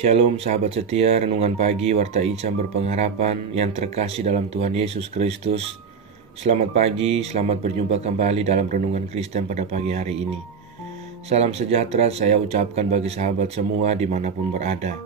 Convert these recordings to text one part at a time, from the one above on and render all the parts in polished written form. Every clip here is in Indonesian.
Shalom sahabat setia, renungan pagi Warta Insan Berpengharapan yang terkasih dalam Tuhan Yesus Kristus. Selamat pagi, selamat berjumpa kembali dalam renungan Kristen pada pagi hari ini. Salam sejahtera saya ucapkan bagi sahabat semua dimanapun berada.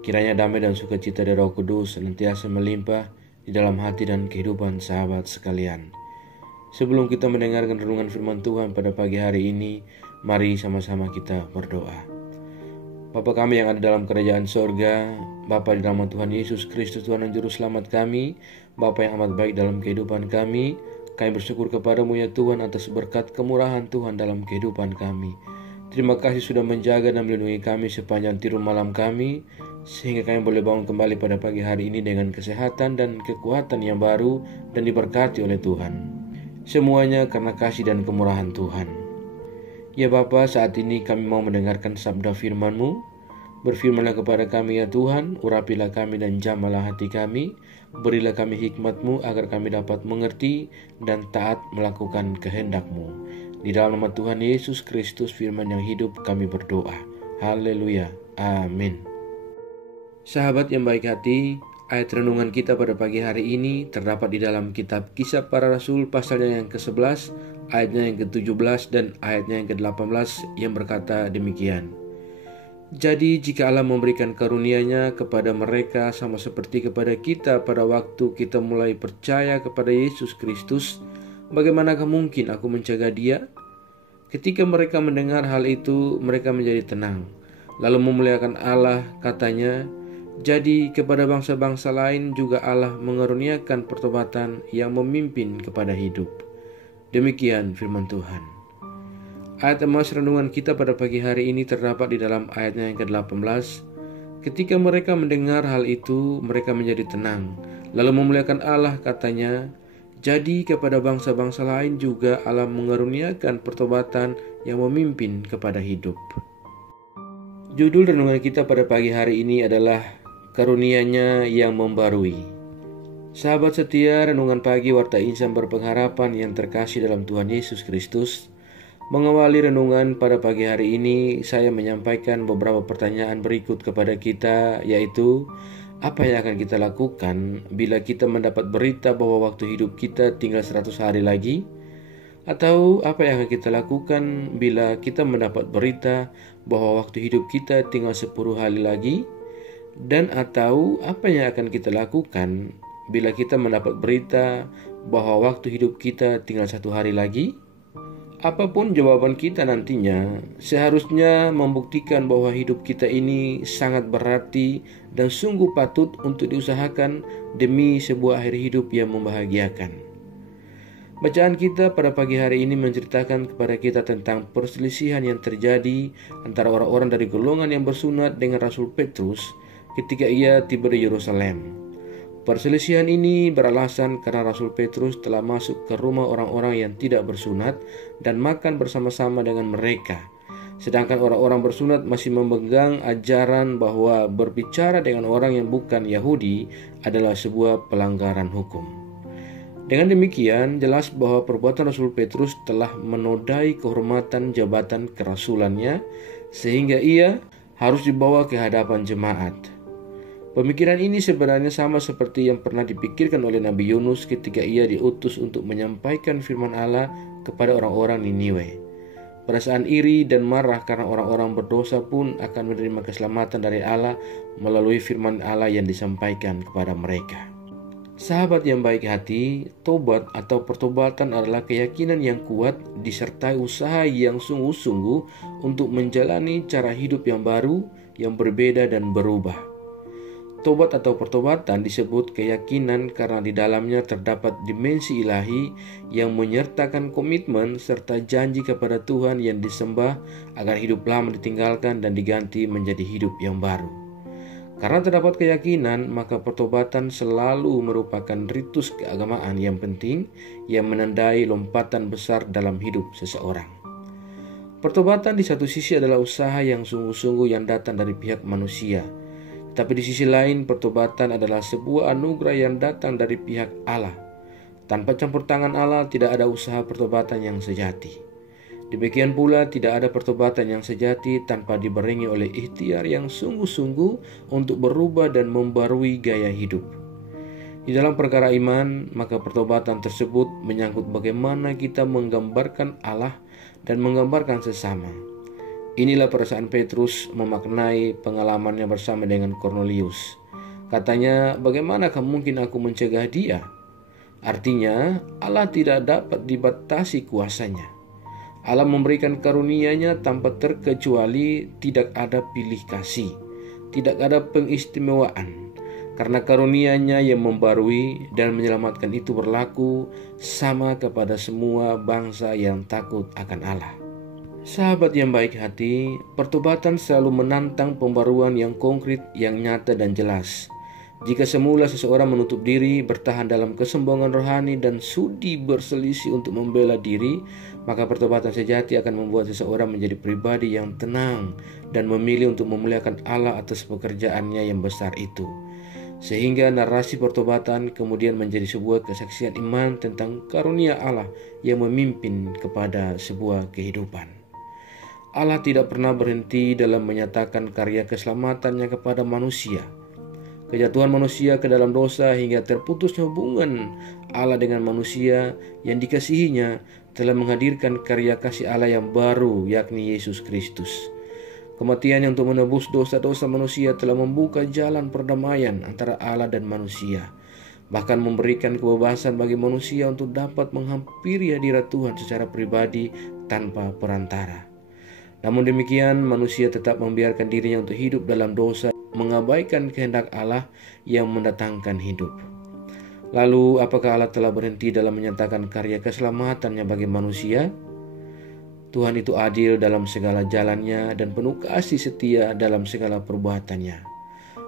Kiranya damai dan sukacita dari Roh Kudus senantiasa melimpah di dalam hati dan kehidupan sahabat sekalian. Sebelum kita mendengarkan renungan firman Tuhan pada pagi hari ini, mari sama-sama kita berdoa. Bapa kami yang ada dalam kerajaan sorga, Bapa di dalam Tuhan Yesus Kristus Tuhan dan Juru Selamat kami, Bapa yang amat baik dalam kehidupan kami bersyukur kepadamu ya Tuhan atas berkat kemurahan Tuhan dalam kehidupan kami. Terima kasih sudah menjaga dan melindungi kami sepanjang tidur malam kami, sehingga kami boleh bangun kembali pada pagi hari ini dengan kesehatan dan kekuatan yang baru dan diberkati oleh Tuhan. Semuanya karena kasih dan kemurahan Tuhan. Ya Bapa, saat ini kami mau mendengarkan sabda firman-Mu. Berfirmanlah kepada kami ya Tuhan, urapilah kami dan jamalah hati kami. Berilah kami hikmat-Mu agar kami dapat mengerti dan taat melakukan kehendak-Mu. Di dalam nama Tuhan Yesus Kristus firman yang hidup kami berdoa. Haleluya. Amin. Sahabat yang baik hati, ayat renungan kita pada pagi hari ini terdapat di dalam kitab Kisah Para Rasul pasalnya yang ke-11, ayatnya yang ke-17 dan ayatnya yang ke-18 yang berkata demikian. Jadi jika Allah memberikan karunia-Nya kepada mereka sama seperti kepada kita pada waktu kita mulai percaya kepada Yesus Kristus, bagaimanakah mungkin aku mencegah Dia? Ketika mereka mendengar hal itu, mereka menjadi tenang. Lalu memuliakan Allah, katanya, jadi kepada bangsa-bangsa lain juga Allah mengaruniakan pertobatan yang memimpin kepada hidup. Demikian firman Tuhan. Ayat emas renungan kita pada pagi hari ini terdapat di dalam ayatnya yang ke-18. Ketika mereka mendengar hal itu, mereka menjadi tenang. Lalu memuliakan Allah, katanya, jadi kepada bangsa-bangsa lain juga Allah mengaruniakan pertobatan yang memimpin kepada hidup. Judul renungan kita pada pagi hari ini adalah Karunia-Nya yang membarui. Sahabat setia, renungan pagi Warta Insan Berpengharapan yang terkasih dalam Tuhan Yesus Kristus. Mengawali renungan pada pagi hari ini, saya menyampaikan beberapa pertanyaan berikut kepada kita, yaitu apa yang akan kita lakukan bila kita mendapat berita bahwa waktu hidup kita tinggal 100 hari lagi? Atau apa yang akan kita lakukan bila kita mendapat berita bahwa waktu hidup kita tinggal 10 hari lagi? Dan atau apa yang akan kita lakukan bila kita mendapat berita bahwa waktu hidup kita tinggal 1 hari lagi? Apapun jawaban kita nantinya, seharusnya membuktikan bahwa hidup kita ini sangat berarti dan sungguh patut untuk diusahakan demi sebuah akhir hidup yang membahagiakan. Bacaan kita pada pagi hari ini menceritakan kepada kita tentang perselisihan yang terjadi antara orang-orang dari golongan yang bersunat dengan Rasul Petrus ketika ia tiba di Yerusalem. Perselisihan ini beralasan karena Rasul Petrus telah masuk ke rumah orang-orang yang tidak bersunat dan makan bersama-sama dengan mereka. Sedangkan orang-orang bersunat masih memegang ajaran bahwa berbicara dengan orang yang bukan Yahudi adalah sebuah pelanggaran hukum. Dengan demikian, jelas bahwa perbuatan Rasul Petrus telah menodai kehormatan jabatan kerasulannya sehingga ia harus dibawa ke hadapan jemaat. Pemikiran ini sebenarnya sama seperti yang pernah dipikirkan oleh Nabi Yunus ketika ia diutus untuk menyampaikan firman Allah kepada orang-orang Niniwe. Perasaan iri dan marah karena orang-orang berdosa pun akan menerima keselamatan dari Allah melalui firman Allah yang disampaikan kepada mereka. Sahabat yang baik hati, tobat atau pertobatan adalah keyakinan yang kuat disertai usaha yang sungguh-sungguh untuk menjalani cara hidup yang baru, yang berbeda dan berubah. Tobat atau pertobatan disebut keyakinan karena di dalamnya terdapat dimensi ilahi yang menyertakan komitmen serta janji kepada Tuhan yang disembah agar hidup lama ditinggalkan dan diganti menjadi hidup yang baru. Karena terdapat keyakinan, maka pertobatan selalu merupakan ritus keagamaan yang penting yang menandai lompatan besar dalam hidup seseorang. Pertobatan di satu sisi adalah usaha yang sungguh-sungguh yang datang dari pihak manusia. Tapi di sisi lain, pertobatan adalah sebuah anugerah yang datang dari pihak Allah. Tanpa campur tangan Allah, tidak ada usaha pertobatan yang sejati. Demikian pula tidak ada pertobatan yang sejati tanpa dibarengi oleh ikhtiar yang sungguh-sungguh untuk berubah dan membarui gaya hidup. Di dalam perkara iman, maka pertobatan tersebut menyangkut bagaimana kita menggambarkan Allah dan menggambarkan sesama. Inilah perasaan Petrus memaknai pengalamannya bersama dengan Kornelius. Katanya, bagaimanakah mungkin aku mencegah dia? Artinya, Allah tidak dapat dibatasi kuasanya. Allah memberikan karunia-Nya tanpa terkecuali, tidak ada pilih kasih, tidak ada pengistimewaan. Karena karunia-Nya yang membarui dan menyelamatkan itu berlaku sama kepada semua bangsa yang takut akan Allah. Sahabat yang baik hati, pertobatan selalu menantang pembaruan yang konkret, yang nyata dan jelas. Jika semula seseorang menutup diri, bertahan dalam kesombongan rohani dan sudi berselisih untuk membela diri, maka pertobatan sejati akan membuat seseorang menjadi pribadi yang tenang dan memilih untuk memuliakan Allah atas pekerjaannya yang besar itu. Sehingga narasi pertobatan kemudian menjadi sebuah kesaksian iman tentang karunia Allah yang memimpin kepada sebuah kehidupan. Allah tidak pernah berhenti dalam menyatakan karya keselamatannya kepada manusia. Kejatuhan manusia ke dalam dosa hingga terputusnya hubungan Allah dengan manusia yang dikasihinya telah menghadirkan karya kasih Allah yang baru, yakni Yesus Kristus. Kematian yang untuk menebus dosa-dosa manusia telah membuka jalan perdamaian antara Allah dan manusia, bahkan memberikan kebebasan bagi manusia untuk dapat menghampiri hadirat Tuhan secara pribadi tanpa perantara. Namun demikian, manusia tetap membiarkan dirinya untuk hidup dalam dosa, mengabaikan kehendak Allah yang mendatangkan hidup. Lalu, apakah Allah telah berhenti dalam menyatakan karya keselamatannya bagi manusia? Tuhan itu adil dalam segala jalannya dan penuh kasih setia dalam segala perbuatannya.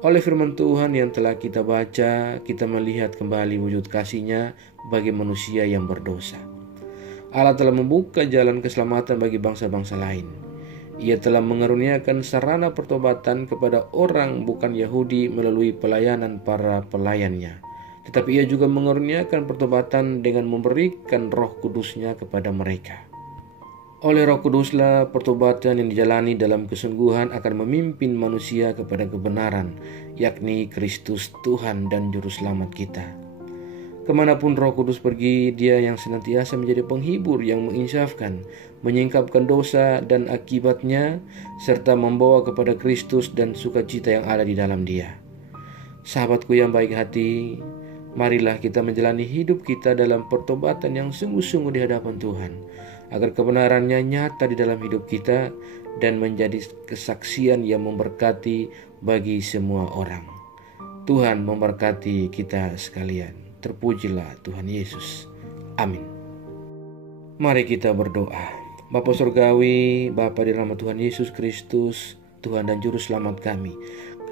Oleh firman Tuhan yang telah kita baca, kita melihat kembali wujud kasih-Nya bagi manusia yang berdosa. Allah telah membuka jalan keselamatan bagi bangsa-bangsa lain. Ia telah mengaruniakan sarana pertobatan kepada orang bukan Yahudi melalui pelayanan para pelayannya. Tetapi ia juga mengaruniakan pertobatan dengan memberikan Roh Kudus-Nya kepada mereka. Oleh Roh Kuduslah pertobatan yang dijalani dalam kesungguhan akan memimpin manusia kepada kebenaran, yakni Kristus Tuhan dan Juru Selamat kita. Kemanapun Roh Kudus pergi, Dia yang senantiasa menjadi penghibur yang menginsafkan, menyingkapkan dosa dan akibatnya, serta membawa kepada Kristus dan sukacita yang ada di dalam Dia. Sahabatku yang baik hati, marilah kita menjalani hidup kita dalam pertobatan yang sungguh-sungguh di hadapan Tuhan, agar kebenarannya nyata di dalam hidup kita dan menjadi kesaksian yang memberkati bagi semua orang. Tuhan memberkati kita sekalian. Terpujilah Tuhan Yesus. Amin. Mari kita berdoa. Bapa Surgawi, Bapa di dalam Tuhan Yesus Kristus, Tuhan dan Juru Selamat kami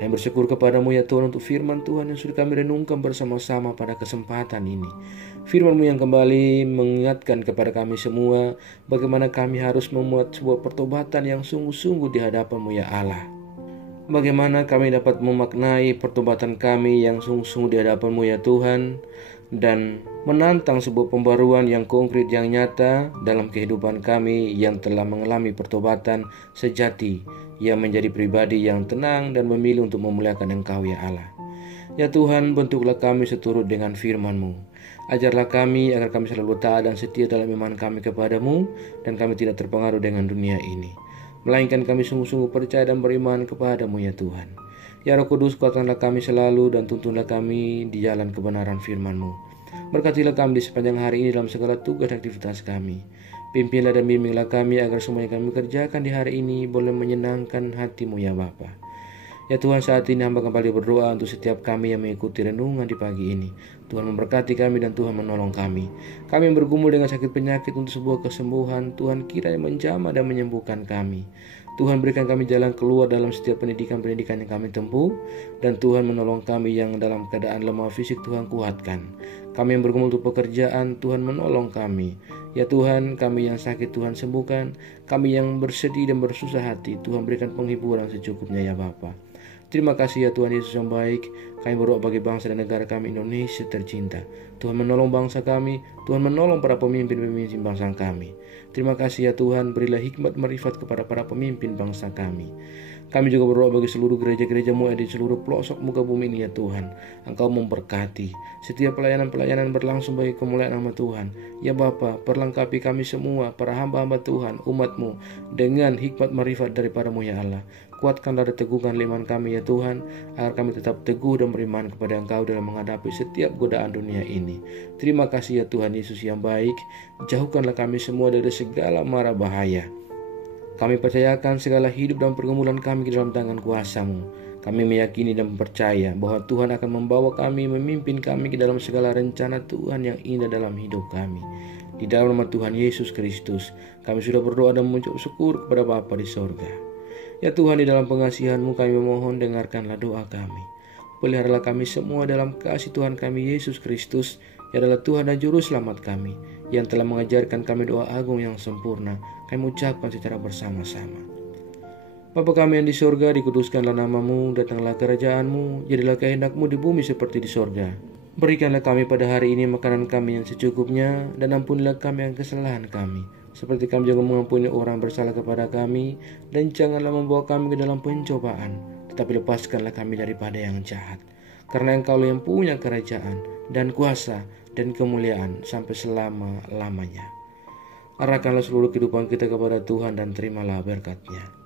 bersyukur kepadamu ya Tuhan untuk firman Tuhan yang sudah kami renungkan bersama-sama pada kesempatan ini. Firman-Mu yang kembali mengingatkan kepada kami semua bagaimana kami harus membuat sebuah pertobatan yang sungguh-sungguh di hadapan-Mu ya Allah. Bagaimana kami dapat memaknai pertobatan kami yang sungguh-sungguh di hadapan-Mu ya Tuhan, dan menantang sebuah pembaruan yang konkret yang nyata dalam kehidupan kami yang telah mengalami pertobatan sejati, yang menjadi pribadi yang tenang dan memilih untuk memuliakan Engkau ya Allah. Ya Tuhan, bentuklah kami seturut dengan firman-Mu. Ajarlah kami agar kami selalu taat dan setia dalam iman kami kepadamu, dan kami tidak terpengaruh dengan dunia ini, melainkan kami sungguh-sungguh percaya dan beriman kepadamu ya Tuhan. Ya Roh Kudus, kuatkanlah kami selalu dan tuntunlah kami di jalan kebenaran firman-Mu. Berkatilah kami di sepanjang hari ini dalam segala tugas dan aktivitas kami. Pimpinlah dan bimbinglah kami agar semua yang kami kerjakan di hari ini boleh menyenangkan hati-Mu ya Bapa. Ya Tuhan, saat ini hamba kembali berdoa untuk setiap kami yang mengikuti renungan di pagi ini. Tuhan memberkati kami dan Tuhan menolong kami. Kami yang bergumul dengan sakit penyakit untuk sebuah kesembuhan, Tuhan kiranya menjamah dan menyembuhkan kami. Tuhan berikan kami jalan keluar dalam setiap pendidikan-pendidikan yang kami tempuh, dan Tuhan menolong kami yang dalam keadaan lemah fisik, Tuhan kuatkan. Kami yang bergumul untuk pekerjaan, Tuhan menolong kami. Ya Tuhan, kami yang sakit Tuhan sembuhkan. Kami yang bersedih dan bersusah hati, Tuhan berikan penghiburan secukupnya ya Bapa. Terima kasih ya Tuhan Yesus yang baik. Kami berdoa bagi bangsa dan negara kami Indonesia tercinta. Tuhan menolong bangsa kami, Tuhan menolong para pemimpin-pemimpin bangsa kami. Terima kasih ya Tuhan, berilah hikmat marifat kepada para pemimpin bangsa kami. Kami juga berdoa bagi seluruh gereja-gerejamu di seluruh pelosok muka bumi ini ya Tuhan. Engkau memberkati setiap pelayanan-pelayanan berlangsung bagi kemuliaan nama Tuhan. Ya Bapa, perlengkapi kami semua, para hamba-hamba Tuhan, umat-Mu, dengan hikmat marifat daripadamu ya Allah. Kuatkanlah dan teguhkan iman kami ya Tuhan, agar kami tetap teguh dan beriman kepada Engkau dalam menghadapi setiap godaan dunia ini. Terima kasih ya Tuhan Yesus yang baik. Jauhkanlah kami semua dari segala mara bahaya. Kami percayakan segala hidup dan pergumulan kami ke dalam tangan kuasa-Mu. Kami meyakini dan percaya bahwa Tuhan akan membawa kami, memimpin kami ke dalam segala rencana Tuhan yang indah dalam hidup kami. Di dalam nama Tuhan Yesus Kristus, kami sudah berdoa dan mengucap syukur kepada Bapa di sorga. Ya Tuhan, di dalam pengasihan-Mu kami memohon, dengarkanlah doa kami. Peliharalah kami semua dalam kasih Tuhan kami Yesus Kristus, yang adalah Tuhan dan Juru Selamat kami, yang telah mengajarkan kami doa agung yang sempurna. Kami ucapkan secara bersama-sama. Bapa kami yang di sorga, dikuduskanlah nama-Mu, datanglah kerajaan-Mu, jadilah kehendak-Mu di bumi seperti di sorga. Berikanlah kami pada hari ini makanan kami yang secukupnya, dan ampunilah kami yang kesalahan kami, seperti kami juga mengampuni orang bersalah kepada kami, dan janganlah membawa kami ke dalam pencobaan, tetapi lepaskanlah kami daripada yang jahat. Karena Engkau yang punya kerajaan, dan kuasa, dan kemuliaan sampai selama-lamanya. Arahkanlah seluruh kehidupan kita kepada Tuhan dan terimalah berkat-Nya.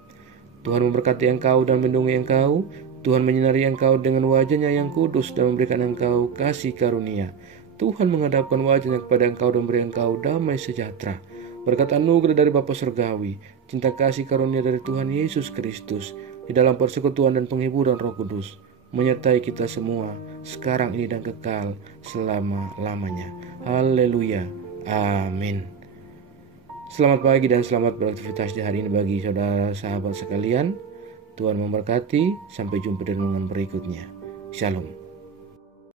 Tuhan memberkati engkau dan melindungi engkau. Tuhan menyinari engkau dengan wajah-Nya yang kudus dan memberikan engkau kasih karunia. Tuhan menghadapkan wajah-Nya kepada engkau dan memberi engkau damai sejahtera. Berkat anugerah dari Bapa Surgawi, cinta kasih karunia dari Tuhan Yesus Kristus, di dalam persekutuan dan penghiburan Roh Kudus, menyertai kita semua, sekarang ini dan kekal selama-lamanya. Haleluya. Amin. Selamat pagi dan selamat beraktivitas di hari ini bagi saudara sahabat sekalian. Tuhan memberkati. Sampai jumpa di renungan berikutnya. Shalom.